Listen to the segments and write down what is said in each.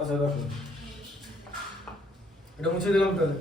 আচ্ছা দেখো, এটা মুছে দিলাম তাহলে।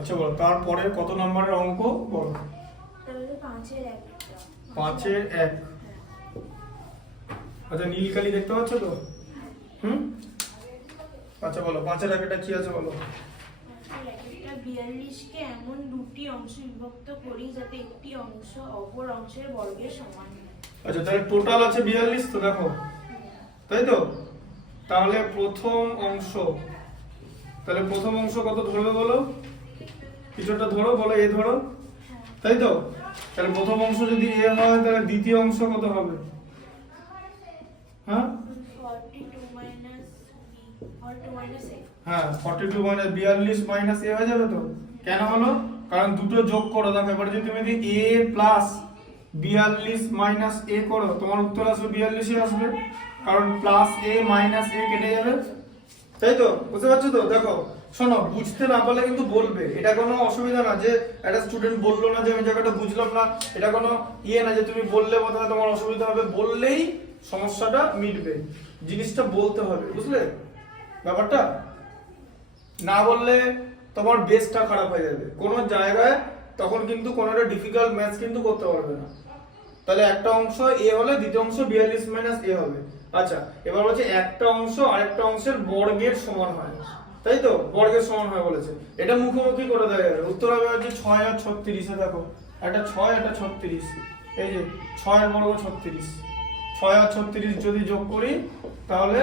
আচ্ছা বলো, তারপরে কত নম্বরের অঙ্ক বলো? তাহলে 5-এর 1। 5-এর 1। আচ্ছা নীল কালি দেখতে পাচ্ছ তো? আচ্ছা বলো 5-এর 1 কি আছে বলো? 42কে এমন দুটি অংশে বিভক্ত করি যাতে একটি অংশ অপর অংশের বর্গের সমান হয়। আচ্ছা তাহলে টোটাল আছে 42 তো দেখো, তাই তো? তাহলে প্রথম অংশ, তাহলে প্রথম অংশ কত ধরবে বলো? কিছুটা ধরো, বলো এ ধরো, তাই তো? তাহলে প্রথম অংশ যদি এ হয় তাহলে দ্বিতীয় অংশ কত হবে? হ্যাঁ 42 42 মাইনাস এ হয়ে যাবে তো। কেন হলো? কারণ দুটো যোগ করো। দেখো এবার যদি তুমি এ প্লাস 42 মাইনাস এ করো, তোমার উত্তর আসবে 42ই আসবে, কারণ প্লাস এ মাইনাস এ কেটে যাবে, তাই তো? বুঝতে পারছো তো? দেখো শোনো, বুঝতে না পারলে কিন্তু বলবে, এটা কোনো অসুবিধা না যে একটা স্টুডেন্ট বললো না যে আমি জায়গাটা বুঝলাম না, এটা কোনো ইয়ে না যে তুমি বললে বোধহয় তোমার অসুবিধা হবে। বললেই সমস্যাটা মিটবে, জিনিসটা বলতে হবে, বুঝলে ব্যাপারটা? না বললে তোমার বেসটা খারাপ হয়ে যাবে কোনো জায়গায়, তখন কিন্তু কোনো একটা ডিফিকাল্ট ম্যাথস কিন্তু করতে পারবে না। তাহলে একটা অংশ এ হলে দ্বিতীয় অংশ 42 মাইনাস এ হবে। আচ্ছা এবার বলছে একটা অংশ আরেকটা অংশের বর্গের সমান হয়, তাই তো? বর্গের সমান হয় বলেছে, এটা মুখোমুখি করে দেওয়া যাবে। উত্তর হবে হচ্ছে 6 আর 36। দেখো একটা 6 একটা 36, এই যে 6 এর বর্গ 36, 6 আর 36 যদি যোগ করি তাহলে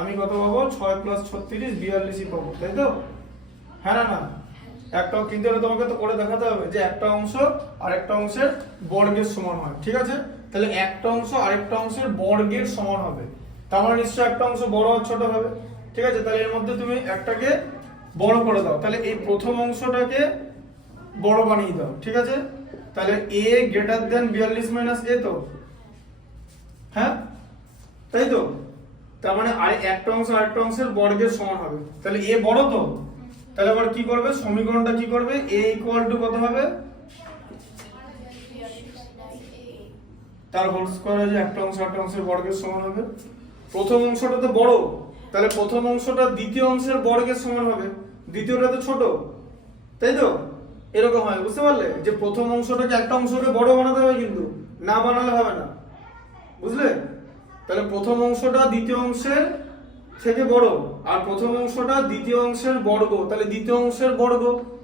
আমি কত পাবো? 6 প্লাস 36 42ই পাবো, তাই তো? হ্যাঁ না না? একটা কিন্তু এটা তোমাকে তো করে দেখাতে হবে যে একটা অংশ আরেকটা অংশের বর্গের সমান হয়, ঠিক আছে? তাহলে একটা অংশ আরেকটা অংশের বর্গের সমান হবে, তার মানে নিশ্চয়ই একটা অংশ বড় আর ছোট হবে, ঠিক আছে? তাহলে এর মধ্যে তুমি একটাকে বড় করে দাও, তাহলে এই প্রথম অংশটাকে বড় বানিয়ে দাও, ঠিক আছে? তাহলে a greater than 42 minus a তো, হ্যাঁ তাই তো? তার মানে একটা অংশ আরেকটা অংশের বর্গের সমান হবে, তাহলে a বড় তো। তাহলে আবার কি করবে? সমীকরণটা কি করবে? a ইকুয়াল টু কত হবে? তার হোল স্কয়ার যে একটা অংশ আরেকটা অংশের বর্গের সমান হবে। প্রথম অংশটা তো বড়, তাহলে প্রথম অংশটা দ্বিতীয় অংশের বর্গের সমান হবে, দ্বিতীয়টা তো ছোট, তাই তো? এরকম হয়, বুঝতে পারলে? যে প্রথম অংশটাকে একটা অংশকে বড় বানাতে হবে, কিন্তু না বানালে হবে না, বুঝলে? তাহলে প্রথম অংশটা দ্বিতীয় অংশের থেকে বড়, আর প্রথম অংশটা দ্বিতীয় অংশের বর্গ, তাহলে দ্বিতীয় অংশের বর্গ,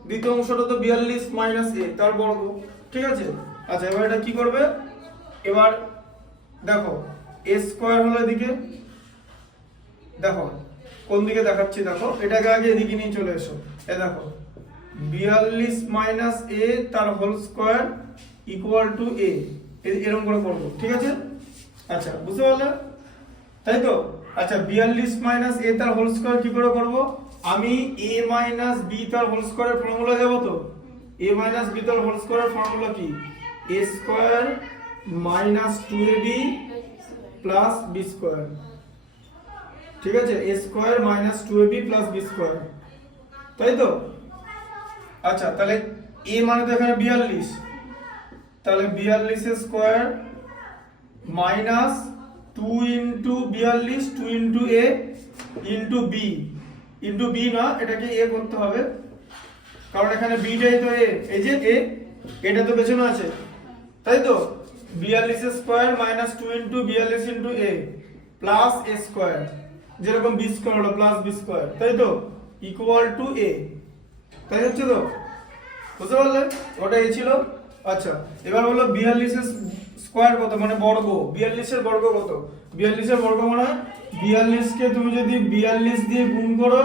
দ্বিতীয় অংশটা তো 42 মাইনাস এ তার বর্গ, ঠিক আছে? আচ্ছা এবার এটা কি করবে? এবার দেখো এ স্কয়ার হলো এদিকে, দেখো কোন দিকে দেখাচ্ছি, দেখো এটাকে আগে এদিকে নিয়ে চলে এসো। এ দেখো 42 মাইনাস এ তার হোল স্কয়ার ইকুয়াল টু এ, এরকম করে করবো, ঠিক আছে? আচ্ছা বুঝতে পারলে, তাই তো? আচ্ছা 42 মাইনাস এ তার হোল স্কয়ার কি করে করব? আমি a মাইনাস b তার হোল স্কয়ারের ফর্মুলা যাব তো। a মাইনাস b তার হোল স্কয়ারের ফর্মুলা কি? a square minus 2ab plus b square, ঠিক আছে? a square minus 2ab plus b square, তাই তো? আচ্ছা তাহলে a মানে তো এখানে 42, তাহলে 42 এর square minus 2 into 42 2 into a into b, into b না, এটাকে a করতে হবে কারণ এখানে b টাই তো a, এই যে a, এটা তো পেছনে আছে, তাই তো? 42 এর square minus 2 into 42 into a plus a square, যেরকম b স্কয়ার হলো প্লাস b স্কয়ার, তাই তো? ইকুয়াল টু a, তাই হচ্ছে তো? বুঝতে পারলে? ওটা a ছিল। আচ্ছা এবার হলো 42 এর স্কয়ার কত, মানে বর্গ, 42 এর বর্গ কত? 42 এর বর্গ মানে 42 কে তুমি যদি 42 দিয়ে গুণ করো,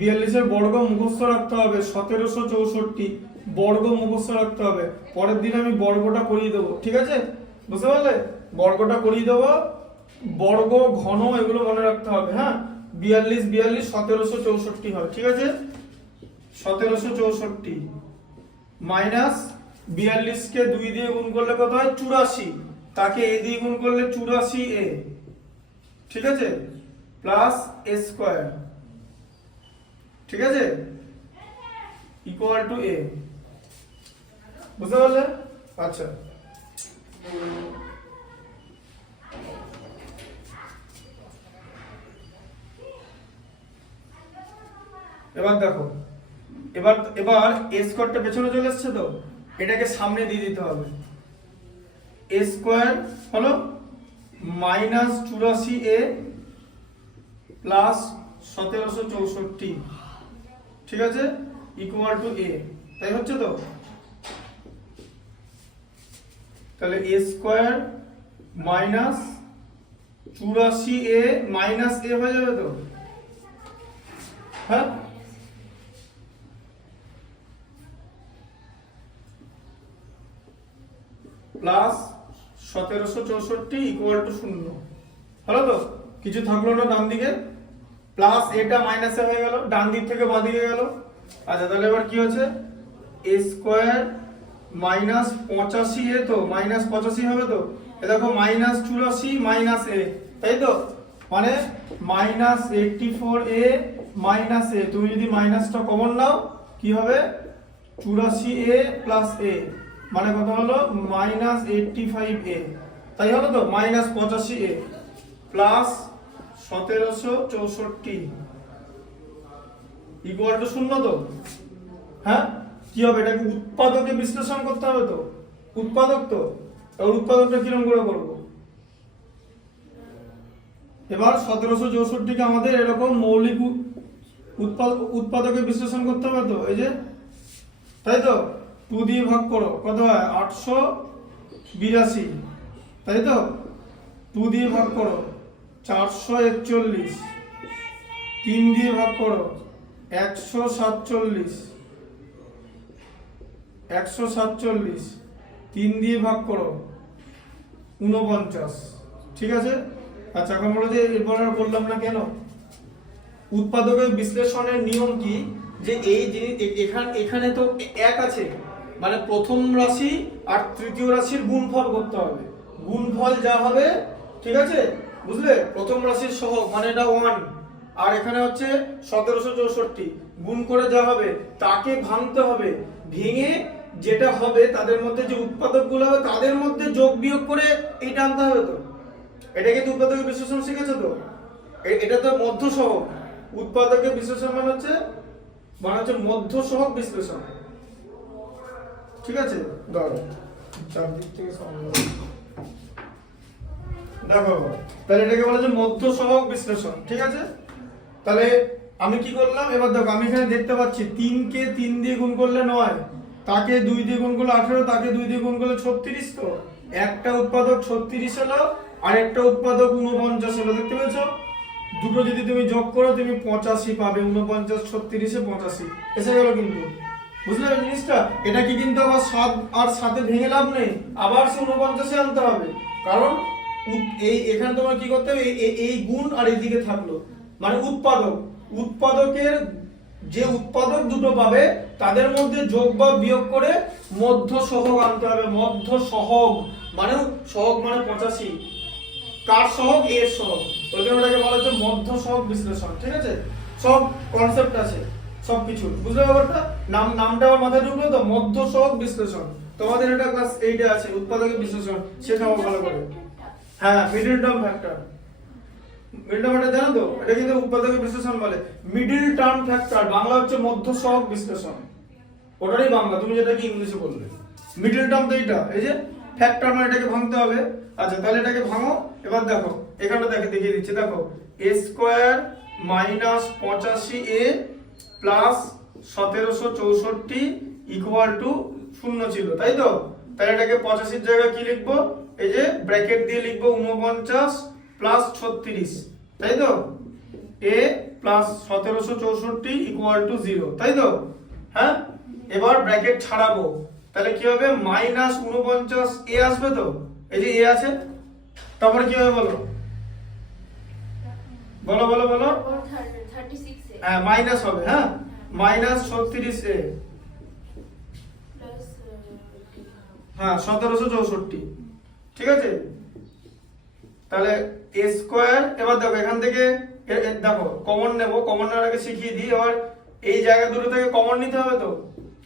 42 এর বর্গ মুখস্থ রাখতে হবে, 1764 বর্গ মুখস্থ রাখতে হবে। পরের দিন আমি বর্গটা করিয়ে দেবো, ঠিক আছে? বুঝতে পারলে? বর্গটা করিয়ে দেবো, বর্গ ঘন এগুলো মনে রাখতে হবে। হ্যাঁ, 42 42 1764 হয়, ঠিক আছে। 1764 মাইনাস 42 কে 2 দিয়ে গুণ করলে কত হয় 84, তাকে a দিয়ে গুণ করলে 84a, ঠিক আছে, প্লাস a স্কয়ার, ঠিক আছে, ইকুয়াল টু a। বুঝতে পারলে? আচ্ছা, এবার দেখো, এবার এবার a স্কয়ারটা পেছনে চলে এসেছে, তো এটাকে সামনে দিয়ে দিতে হবে। a স্কয়ার হলো মাইনাস 84a প্লাস 1764, ঠিক আছে, ইকুয়াল টু a, তাই হচ্ছে তো। তাহলে a square minus 84a minus a হয়ে যাবে তো, হ্যাঁ, প্লাস 1764 ইকুয়াল টু 0 হলো তো, কিছু থাকলো না ডান দিকে, প্লাস এটা মাইনাসে হয়ে গেল, ডান দিক থেকে বাঁ দিকে গেল। আচ্ছা, তাহলে এবার কি হচ্ছে a স্কয়ার মাইনাস 85a, তো মাইনাস 85 হবে তো, এ দেখো মাইনাস 84 মাইনাস a, তাই তো, মানে মাইনাস 84a মাইনাস a, তুমি যদি মাইনাসটা কমন নাও কি হবে 84a প্লাস a, মানে কত হলো মাইনাস 85a, তাই হলো তো, minus 85a plus 1764 equal to 0 তো। হ্যাঁ, কি হবে, এটাকে উৎপাদকে বিশ্লেষণ করতে হবে তো, উৎপাদক তো, এবার উৎপাদকটা কিরকম করে করব। এবার 1764 কে আমাদের এরকম মৌলিক উৎপাদকে বিশ্লেষণ করতে হবে তো, এই যে, তাই তো, 2 দিয়ে ভাগ করো, কত হয় 882, তাই তো, 2 দিয়ে ভাগ করো 441, 3 দিয়ে ভাগ করো 147, 147, 3 দিয়ে ভাগ করো 49, ঠিক আছে। আচ্ছা, এখন বলো যে এরপর আর বললাম না কেন, উৎপাদকের বিশ্লেষণের নিয়ম কি, যে এই জিনিস এখানে তো এক আছে, মানে প্রথম রাশি আর তৃতীয় রাশির গুণফল করতে হবে, গুণফল যা হবে, ঠিক আছে, বুঝলে, প্রথম রাশির সহগ মানে এটা 1, আর এখানে হচ্ছে 1764, গুণ করে যা হবে তাকে ভাঙতে হবে, ভেঙে যেটা হবে তাদের মধ্যে যে উৎপাদকগুলো হবে তাদের মধ্যে যোগ বিয়োগ করে এইটা আনতে হবে তো। এটা কিন্তু উৎপাদকের বিশ্লেষণ শিখেছো তো, এটা তো মধ্য সহগ, উৎপাদকের বিশ্লেষণ মানে হচ্ছে মধ্য সহগ বিশ্লেষণ, ঠিক আছে। ধরো চারদিক থেকে দেখো, তাহলে এটাকে বলা হচ্ছে মধ্য সহগ বিশ্লেষণ, ঠিক আছে। তাহলে আমি কি করলাম, এবার দেখো আমি এখানে দেখতে পাচ্ছি 3 কে 3 দিয়ে গুণ করলে 9, তাকে 2 দিয়ে গুণ করলে 18, তাকে 2 দিয়ে গুণ করলে 36, তো একটা উৎপাদক 36 হলো আর একটা উৎপাদক 49 হলো, দেখতে পেয়েছো, দুটো যদি তুমি যোগ করো তুমি 85 পাবে, 49 36 এ 85 এসে গেল, কিন্তু বুঝলে জিনিসটা, এটা কি কিন্তু আবার 7 আর 7 এ ভেঙে লাভ নেই, আবার সে 49 এ আনতে হবে, কারণ এই এখানে তোমার কি করতে হবে, এই গুণ আর এইদিকে থাকলো, মানে উৎপাদকের যে উৎপাদক দুটো পাবে তাদের মধ্যে যোগ বা বিয়োগ করে মধ্য সহগ আনতে হবে, মধ্য সহগ মানে সহগ মানে 85, কার সহগ, এর সহগ, ওই জন্য ওটাকে বলা হচ্ছে মধ্য সহগ বিশ্লেষণ, ঠিক আছে। সব কনসেপ্ট আছে, সবকিছু বুঝলে ব্যাপারটা, নামটা আমার মাথায় ঢুকলো তো, মধ্য সহগ বিশ্লেষণ, তোমাদের এটা ক্লাস 8 এ আছে, উৎপাদকের বিশ্লেষণ শেখাবো ভালো করে। হ্যাঁ, middle term factor, middle term এটা জানো তো, এটা কিন্তু উৎপাদকের বিশ্লেষণ বলে, মিডল টার্ম ফ্যাক্টর, বাংলা হচ্ছে মধ্য সহগ বিশ্লেষণ, ওটারই বাংলা, তুমি যেটা কি ইংলিশে বললে, মিডল টার্ম তো এইটা, এই যে ফ্যাক্টর মানে এটাকে ভাঙতে হবে। আচ্ছা, তাহলে এটাকে ভাঙো, এবার দেখো এখানটা দেখিয়ে দিচ্ছি, দেখো a square minus 85a plus 1764 equal to 0 ছিল, তাই তো, তাহলে এটাকে 85 এর জায়গায় কি লিখবো, এই যে ব্র্যাকেট দিয়ে লিখবো 49 প্লাস 36, তাই তো, a প্লাস 1764 ইকুয়াল টু 0, তাই তো। হ্যাঁ, এবার ব্র্যাকেট ছাড়াবো, তাহলে কি হবে মাইনাস 49 a আসবে তো, এই যে a আছে, তারপরে কি হবে বলো, বলো বলো বলো। 36 এ হ্যাঁ মাইনাস হবে, হ্যাঁ মাইনাস 36a, প্লাস হ্যাঁ 1764, ঠিক আছে। তাহলে a স্কয়ার, এবার দেখো এখান থেকে দেখো কমন নেব, কমন নেওয়ার আগে শিখিয়ে দিই। এবার এই জায়গা দুটো থেকে কমন নিতে হবে তো,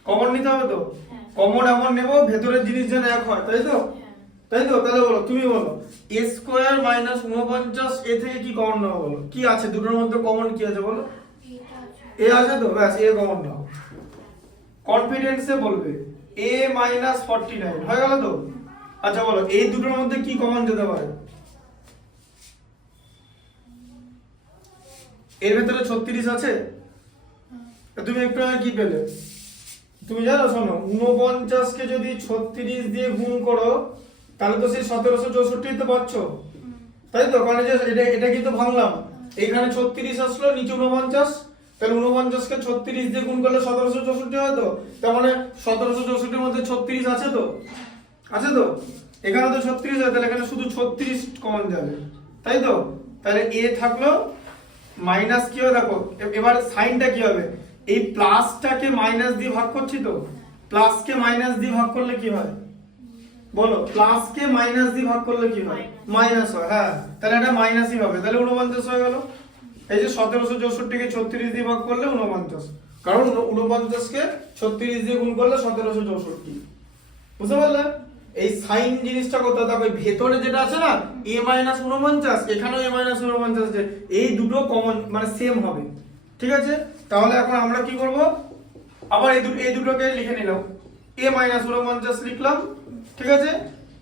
কমন নিতে হবে তো, হ্যাঁ। কমন এমন নেব ভেতরের জিনিস যেন এক হয়, তাই তো, হ্যাঁ তাই তো। তাহলে বলো, তুমি বলো a স্কয়ার মাইনাস 49 এ থেকে কি কমন নেবো বলো, কি আছে দুটোর মধ্যে কমন কি আছে বলো। এটা আছে এ আছে তো, ব্যাস এ কমন নাও, কনফিডেন্সে বলবে a মাইনাস 49 হয়ে গেল তো। আচ্ছা বলো এই দুটোর মধ্যে কি কমন যেতে পারে, এর ভেতরে 36 আছে, তা তুমি একটু আগে কি পেলে, তুমি জানো শোনো 49 কে যদি 36 দিয়ে গুণ করো তাহলে তো সেই 1764 তো পাচ্ছ, তাই তো। কারণ এই যে এটা কিন্তু ভাঙলাম, এখানে 36 আসলো, নিচে 49, তাহলে 49 কে 36 দিয়ে গুণ করলে 1764 হয় তো। তার মানে 1764 এর মধ্যে 36 আছে তো, আছে তো। এখানে তো 36 আছে, তাহলে এখানে শুধু 36 কমন যাবে, তাই তো। তাহলে এ থাকলো, মাইনাস কি হবে দেখো, এবার সাইনটা কি হবে, এই প্লাসটাকে মাইনাস দিয়ে ভাগ করছি তো, প্লাস কে মাইনাস দিয়ে ভাগ করলে কি হয় বলো, প্লাস কে মাইনাস দিয়ে ভাগ করলে কি হয়, মাইনাস হয়, হ্যাঁ তাহলে এটা মাইনাসই হবে, তাহলে 49 হয়ে গেল। এই যে 1764 কে 36 দিয়ে ভাগ করলে 49, কারণ 49 কে 36 দিয়ে গুণ করলে 1764, বুঝতে পারলে। এই সাইন জিনিসটা করতে দেখো, ভেতরে যেটা আছে না a মাইনাস 49, এখানেও a মাইনাস 49 আছে, এই দুটো কমন মানে সেম হবে, ঠিক আছে। তাহলে এখন আমরা কি করব, আবার এই দুটোকে লিখে নিলাম, a মাইনাস 49 লিখলাম, ঠিক আছে,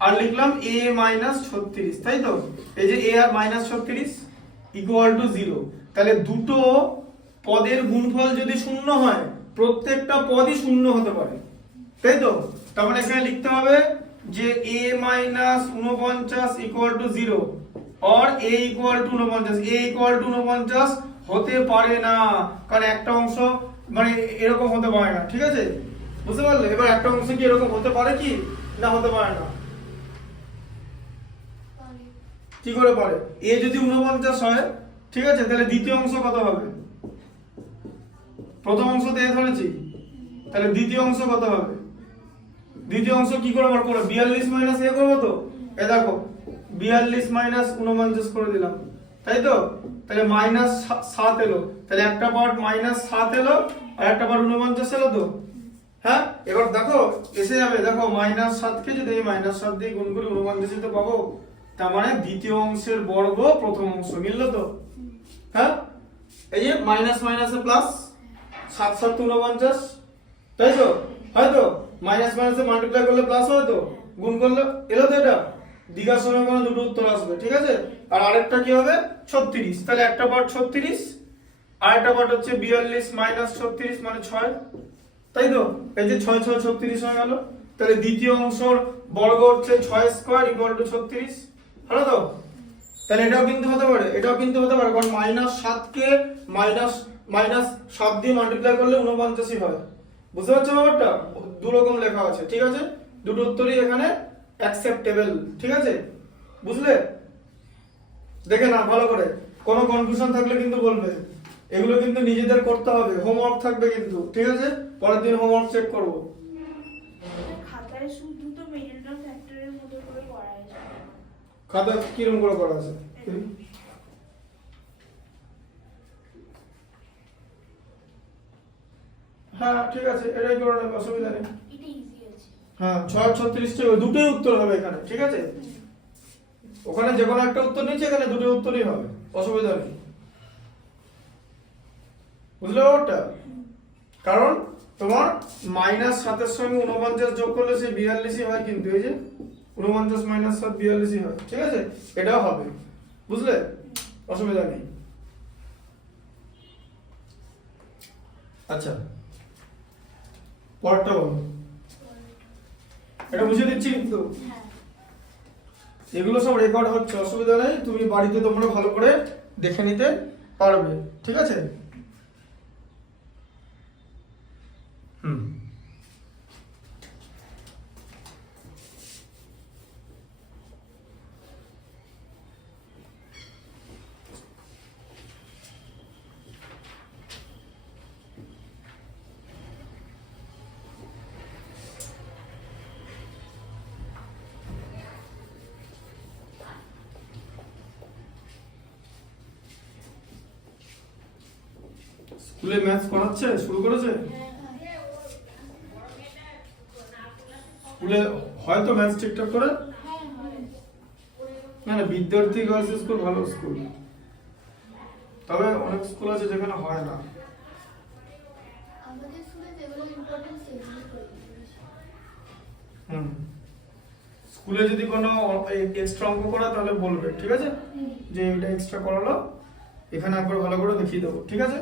আর লিখলাম a মাইনাস 36, তাই তো। এই যে a আর মাইনাস 36 ইকুয়াল টু 0, তাহলে দুটো পদের গুণফল যদি শূন্য হয় প্রত্যেকটা পদই শূন্য হতে পারে, তাই তো। তার মানে এখানে লিখতে হবে যে a মাইনাস 49 ইকুয়াল টু 0 और a equal to 49, a equal to 49 হতে পারে না, কারণ একটা অংশ মানে এরকম হতে পারে না, ঠিক আছে, বুঝতে পারলে। এবার একটা অংশ কি এরকম হতে পারে কি না, হতে পারে না, কি করে পারে, a যদি 49 হয়, ঠিক আছে, তাহলে দ্বিতীয় অংশ কত হবে, প্রথম অংশ তো a ধরেছি, তাহলে দ্বিতীয় অংশ কত হবে, দ্বিতীয় অংশ কি করে বার করব, 42 মাইনাস a করব তো, এ দেখো 42 মাইনাস 49 করে দিলাম, তাই তো। তাহলে মাইনাস 7 এলো, তাহলে একটা পার্ট মাইনাস 7 এলো আর একটা পার্ট 49 এলো তো, হ্যাঁ। এবার দেখো এসে যাবে, দেখো মাইনাস 7 কে যদি এই মাইনাস 7 দিয়ে গুণ করি 49 তো পাবো, তার মানে দ্বিতীয় অংশের বর্গ প্রথম অংশ মিললো তো, হ্যাঁ। এই যে মাইনাস মাইনাসে প্লাস, 7 7 49, তাই তো, হয়তো মাইনাস মাইনাসে মাল্টিপ্লাই করলে প্লাস হয় তো, গুণ করলে এলো তো, এটা দ্বিঘাত সমীকরণে দুটো উত্তর আসবে, ঠিক আছে। আর আরেকটা কি হবে 36, তাহলে একটা পার্ট 36 আর একটা পার্ট হচ্ছে 42 মাইনাস 36 মানে 6, তাই তো। এই যে 6 6 36 হয়ে গেল, তাহলে দ্বিতীয় অংশের বর্গ হচ্ছে 6 স্কয়ার ইকুয়াল টু 36, হলো তো। তাহলে এটাও কিন্তু হতে পারে, এটাও কিন্তু হতে পারে, কারণ মাইনাস 7 কে মাইনাস 7 দিয়ে মাল্টিপ্লাই করলে 49 হয়, বুঝতে পারছো ব্যাপারটা, দু রকম লেখা আছে, ঠিক আছে। দুটো উত্তরই এখানে অ্যাকসেপ্টেবল, ঠিক আছে, বুঝলে। দেখে না ভালো করে, কোনো কনফিউশন থাকলে কিন্তু বলবে, এগুলো কিন্তু নিজেদের করতে হবে, হোমওয়ার্ক থাকবে কিন্তু, ঠিক আছে, পরের দিন হোমওয়ার্ক চেক করব। খাতায় শুধু তো মিডল ফ্যাক্টরের মতো করে করা আছে, খাতা কিরকম করে করা আছে, হ্যাঁ ঠিক আছে, এটাই করে নেবে, অসুবিধা নেই। এটা ইজি আছে। হ্যাঁ 6 36 দুটোই উত্তর হবে এখানে, ঠিক আছে। ওখানে যে কোনো একটা উত্তর নিচে, এখানে দুটো উত্তরই হবে, অসুবিধা নেই, বুঝলে ব্যাপারটা। কারণ তোমার মাইনাস 7 এর সঙ্গে 49 যোগ করলে সে 42ই হয়, কিন্তু এই যে 49 মাইনাস 7 42ই হয়, ঠিক আছে, এটাও হবে, বুঝলে, অসুবিধা নেই। আচ্ছা পরেরটা বলো, এটা বুঝিয়ে দিচ্ছি কিন্তু, হ্যাঁ এগুলো সব রেকর্ড হচ্ছে, অসুবিধা নেই, তুমি বাড়িতে তোমরা ভালো করে দেখে নিতে পারবে, ঠিক আছে। হুম স্কুলে ম্যাথস করাচ্ছে, শুরু করেছে? স্কুলে হয়তো ম্যাথস ঠিকঠাক করে? না না, বিদ্যার্থী গার্লস স্কুল ভালো স্কুল, তবে অনেক স্কুল আছে যেখানে হয় না। আমাদের স্কুলে যেগুলো ইম্পর্টেন্ট সেগুলো করে দিয়েছে। স্কুলে যদি কোনো এক্সট্রা অঙ্ক করা তাহলে বলবে, ঠিক আছে, যে এটা এক্সট্রা করালো, এখানে একবার ভালো করে দেখিয়ে দেবো, ঠিক আছে।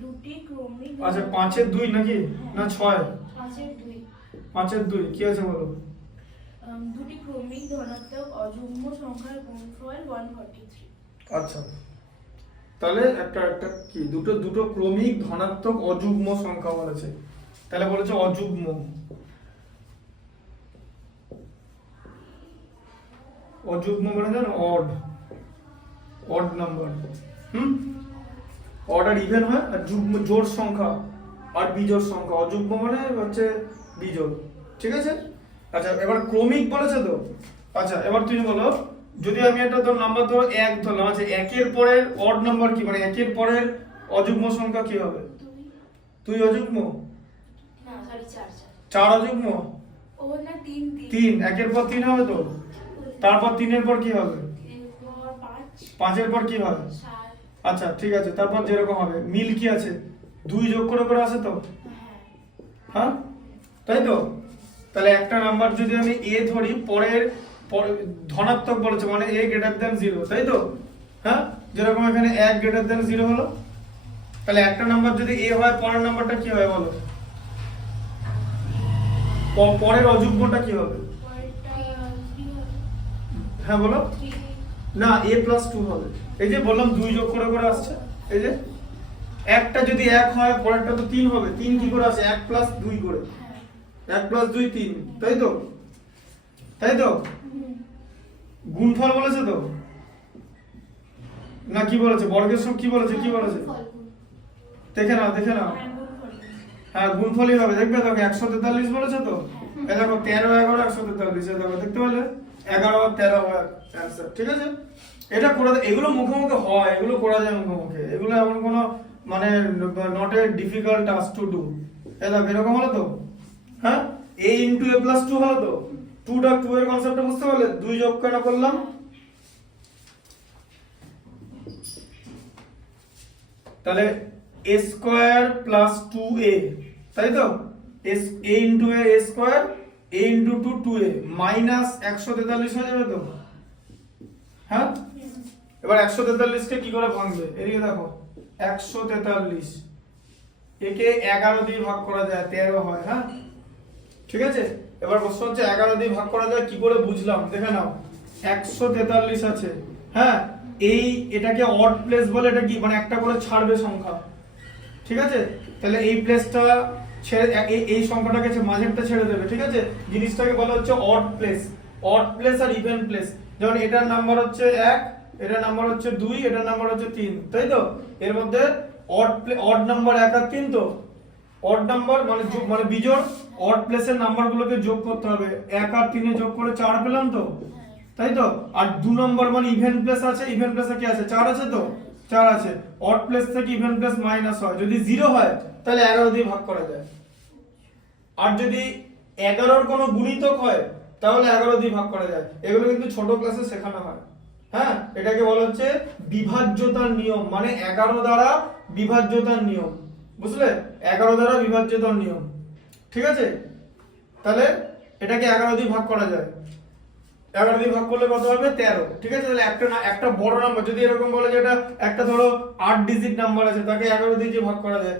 দুটি ক্রমিক আচ্ছা 5-এর 2 নাকি না 6? 5-এর 2 5-এর 2 কি আছে বলো? দুটি ক্রমিক ধনাত্মক অযুগ্ম সংখ্যার গুণফল 143। আচ্ছা, তাহলে একটা একটা কি দুটো ক্রমিক ধনাত্মক অযুগ্ম সংখ্যা বলেছে, তাহলে বলেছে অযুগ্ম। অযুগ্ম মানে জানো অড নাম্বার। অড আর ইভেন হয়, আর যুগ্ম জোড় সংখ্যা আর বিজোড় সংখ্যা। অযুগ্ম মানে হচ্ছে বিজোড়, ঠিক আছে। আচ্ছা এবার ক্রমিক বলেছে তো। আচ্ছা এবার তুমি বলো, যদি আমি একটা নাম্বার ধরো 1 ধরলাম, আচ্ছা 1-এর পরের অড নাম্বার কি, মানে 1-এর পরের অযুগ্ম সংখ্যা কি হবে? 2 অযুগ্ম? না সরি 4 4 অযুগ্ম? ও না 3 3, 1-এর পর 3 হবে তো, তারপর 3-এর পর কি হবে? এরপর 5 5-এর পর কি হবে? 7। আচ্ছা ঠিক আছে, তারপর যেরকম হবে মিল কি আছে, 2 যোগ করে করে আসে তো, হ্যাঁ তাই তো। তাহলে একটা নাম্বার যদি আমি a ধরি, পরের ধনাত্মক বলেছে মানে a গ্রেটার দ্যান 0, তাই তো, হ্যাঁ, যেরকম এখানে 1 গ্রেটার দ্যান 0 হলো। তাহলে একটা নাম্বার যদি a হয়, পরের নাম্বারটা কি হয় বলো? পরের অযুগ্মটা কি হবে? পরেরটা 3 হবে। হ্যাঁ বলো। 3 না a + 2 হবে। এই যে বললাম 2 যোগ করে করে আসছে, এই যে একটা যদি 1 হয়, পরেরটা তো 3 হবে। 3 কি করে আসে? 1 + 2 করে, 1 + 2 3, তাই তো, তাই তো। গুণফল বলেছে তো না, কি বলেছে? বর্গের সব কি বলেছে, কি বলেছে? দেখে নাও দেখে নাও। হ্যাঁ গুণফলই হবে, দেখবে দেখো 143 বলেছে তো। এই দেখো 13 11 143, এই দেখো দেখতে পেলে 11 আর 13 হয় অ্যানসার, ঠিক আছে। এটা করে, এগুলো মুখে মুখে হয়, এগুলো করা যায় মুখে মুখে, এগুলো এমন কোনো মানে not a difficult task to do. এই দেখো এরকম হলো তো, হ্যাঁ, a * a + 2 হলো তো। 2 এর কনসেপ্টটা বুঝতে পারলে? 2 যোগ কেন করলাম? তাহলে a² + 2a, তাই তো, a * a² a * 2 2a minus 143 হয়ে যাবে তো, হ্যাঁ। এবার 143 কে কি করে ভাঙবে? এদিকে দেখো 143 একে 11 দিয়ে ভাগ করা যায়, 13 হয়, হ্যাঁ ঠিক আছে। এবার প্রশ্ন হচ্ছে 11 দিয়ে ভাগ করা যায় কি করে বুঝলাম, দেখে নাও। 143 আছে, হ্যাঁ, এটাকে অড প্লেস বলে, এটা কি মানে একটা করে ছাড়বে সংখ্যা, ঠিক আছে। তাহলে এই প্লেসটা ছেড়ে এই সংখ্যাটাকে মাঝেরটা ছেড়ে দেবে, ঠিক আছে। জিনিসটাকে বলা হচ্ছে অড প্লেস। অড প্লেস আর ইভেন প্লেস, যেমন এটার নাম্বার হচ্ছে 1, এটার নাম্বার হচ্ছে 2, এটার নাম্বার হচ্ছে 3, তাই তো। এর মধ্যে অড নাম্বার 1 আর 3 তো, অড নাম্বার মানে বিজোড়, অড প্লেসের নাম্বারগুলোকে যোগ করতে হবে। 1 আর 3 এ যোগ করে 4 পেলাম তো, তাই তো। আর 2 নম্বর মানে ইভেন প্লেস আছে, ইভেন প্লেসে কি আছে? 4 আছে তো, 4 আছে। অড প্লেস থেকে ইভেন প্লেস মাইনাস হয়, যদি 0 হয় তাহলে 11 দিয়ে ভাগ করা যায়। আর যদি 11 এর কোনো গুণিতক হয় তাহলে 11 দিয়ে ভাগ করা যায়। এগুলো কিন্তু ছোট ক্লাসে শেখানো হয়, হ্যাঁ। এটাকে বলা হচ্ছে বিভাজ্যতার নিয়ম, মানে 11 দ্বারা বিভাজ্যতার নিয়ম, বুঝলে? 11 দ্বারা বিভাজ্যতার নিয়ম, ঠিক আছে। তাহলে এটাকে 11 দিয়ে ভাগ করা যায়। 11 দিয়ে ভাগ করলে কত হবে? 13, ঠিক আছে। তাহলে একটা বড় নাম্বার যদি এরকম বলে যে এটা একটা ধরো 8 ডিজিট নাম্বার আছে, তাকে 11 দিয়ে যে ভাগ করা যায়,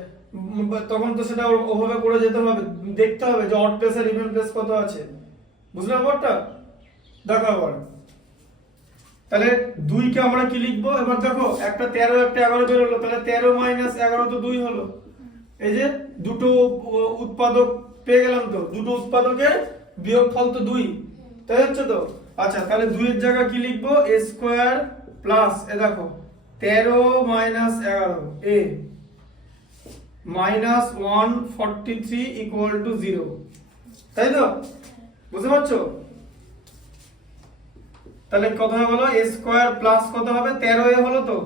তখন তো সেটা ওভাবে করে যেতে হবে, দেখতে হবে যে অড প্লেস আর ইভেন প্লেস কত আছে, বুঝলে ব্যাপারটা? দেখো আবার, তাহলে 2 কে আমরা কি লিখবো? এবার দেখো একটা 13 একটা 11 বের হলো, তাহলে 13 - 11 তো 2 হলো। এই যে দুটো উৎপাদক পেয়ে গেলাম তো, দুটো উৎপাদকের বিয়োগফল তো 2, তাই হচ্ছে তো। আচ্ছা তাহলে 2 এর জায়গায় কি লিখবো? a² প্লাস, এ দেখো 13 - 11 a -143 = 0, তাই তো, বুঝতে পারছো? তাহলে কত হয়ে গেল? a² প্লাস কত হবে? 13a হলো তো,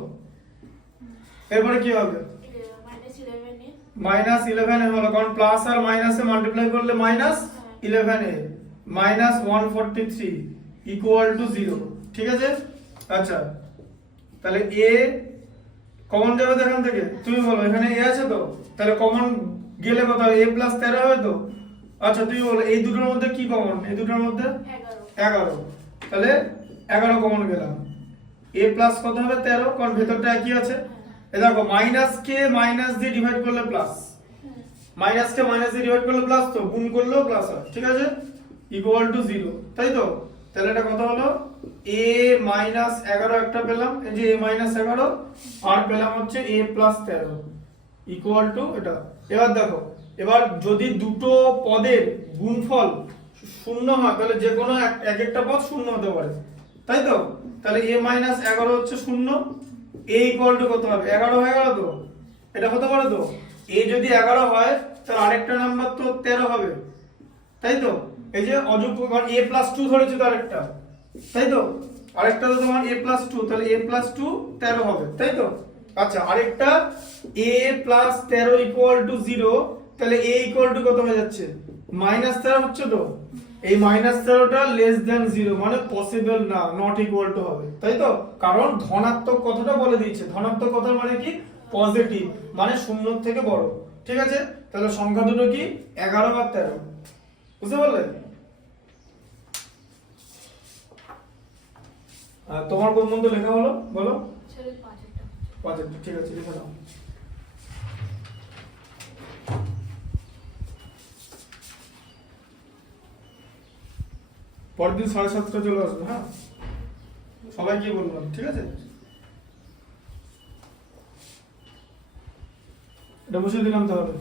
এরপরে কি হবে -11 হলো, কারণ প্লাস আর মাইনাসে মাল্টিপ্লাই করলে -11a -143 ইকুয়াল টু 0। ঠিক আছে, আচ্ছা তাহলে a কমন যাবে তো এখান থেকে, তুমি বলো এখানে a আছে তো, তাহলে কমন গেলে কত হবে, a + 13 হবে তো। আচ্ছা তুমি বলো এই দুটোর মধ্যে কি কমন, এই দুটোর মধ্যে 11, তাহলে 11 কমন গেলাম, a প্লাস কত হবে 13, কারণ ভেতরটা একই আছে। এ দেখো মাইনাস কে মাইনাস দিয়ে ডিভাইড করলে প্লাস, মাইনাস কে মাইনাস দিয়ে ডিভাইড করলে প্লাস, তো গুণ করলেও প্লাস হয়। ঠিক আছে, ইকুয়াল টু 0, তাই তো। তাহলে এটা কত হলো, a - 11 একটা পেলাম, এই যে a - 11 আর পেলাম হচ্ছে a + 13 ইকুয়াল টু এটা। এবার দেখো, এবার যদি দুটো পদের গুণফল শূন্য হয় তাহলে যে কোনো এক একটা পদ শূন্য হতে পারে, তাই তো। তাহলে a - 11 হচ্ছে শূন্য, a ইকুয়াল টু কত হবে, 11 হয়ে গেল তো, এটা হতে পারে তো। a যদি 11 হয় তাহলে আরেকটা নাম্বার তো 13 হবে, তাই তো। এই যে অযুগ্ম, কারণ a + 2 ধরেছে তো আরেকটা, তাই তো। আরেকটা তো তোমার a + 2, তাহলে a + 2 13 হবে, তাই তো। আচ্ছা আরেকটা a + 13 ইকুয়াল টু 0, তাহলে a ইকুয়াল টু কত হয়ে যাচ্ছে, -13 হচ্ছে তো। এই -13টা লেস দ্যান 0 মানে পসিবল না, নট ইকুয়াল টু হবে, তাই তো। কারণ ধনাত্মক কথাটা বলে দিয়েছে, ধনাত্মক কথা মানে কি, পজিটিভ মানে শূন্যর থেকে বড়। ঠিক আছে, তাহলে সংখ্যা দুটো কি 11 আর 13, বুঝতে পারলে। আর তোমার কোন মধ্যে লেখা হলো বলো, 5 ঠিক আছে লিখে দাও। পরের দিন 7:30 চলে আসবে, হ্যাঁ সবাইকে বললাম, ঠিক আছে। এটা বসিয়ে দিলাম তাহলে।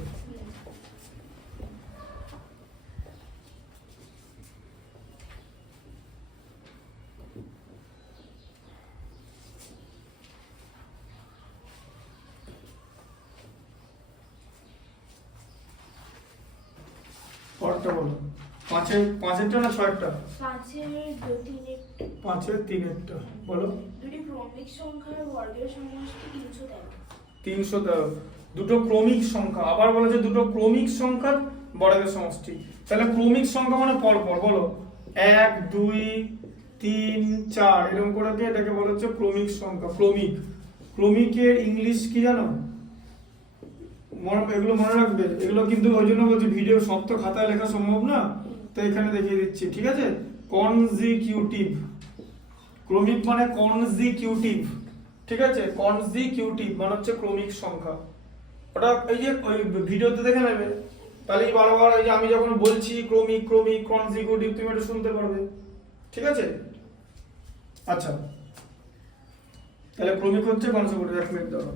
পরেরটা বলো, 5-এরটা না 6-এরটা, 5-এর 3-এরটা বলো। দুটি ক্রমিক সংখ্যার বর্গের সমষ্টি 313। 313, দুটো ক্রমিক সংখ্যা, আবার বলেছে দুটো ক্রমিক সংখ্যার বর্গের সমষ্টি। তাহলে ক্রমিক সংখ্যা মানে পরপর, বলো 1 2 3 4 এরকম করে দিয়ে এটাকে বলা হচ্ছে ক্রমিক সংখ্যা। ক্রমিকের ইংলিশ কি জানো, এগুলো মনে রাখবে, এগুলো কিন্তু ওই জন্য বলছি ভিডিও সব তো খাতায় লেখা সম্ভব না, তো এখানে দেখিয়ে দিচ্ছি, ঠিক আছে। কনজিকিউটিভ, ক্রমিক মানে কনজিকিউটিভ, ঠিক আছে। কনজিকিউটিভ মানে হচ্ছে ক্রমিক সংখ্যা, ওটা এই যে ওই ভিডিওতে দেখে নেবে, তাহলে বারবার এই যে আমি যখন বলছি ক্রমিক কনজিকিউটিভ তুমি এটা শুনতে পারবে, ঠিক আছে। আচ্ছা তাহলে ক্রমিক হচ্ছে কনজিকিউটিভ, 1 মিনিট দাও।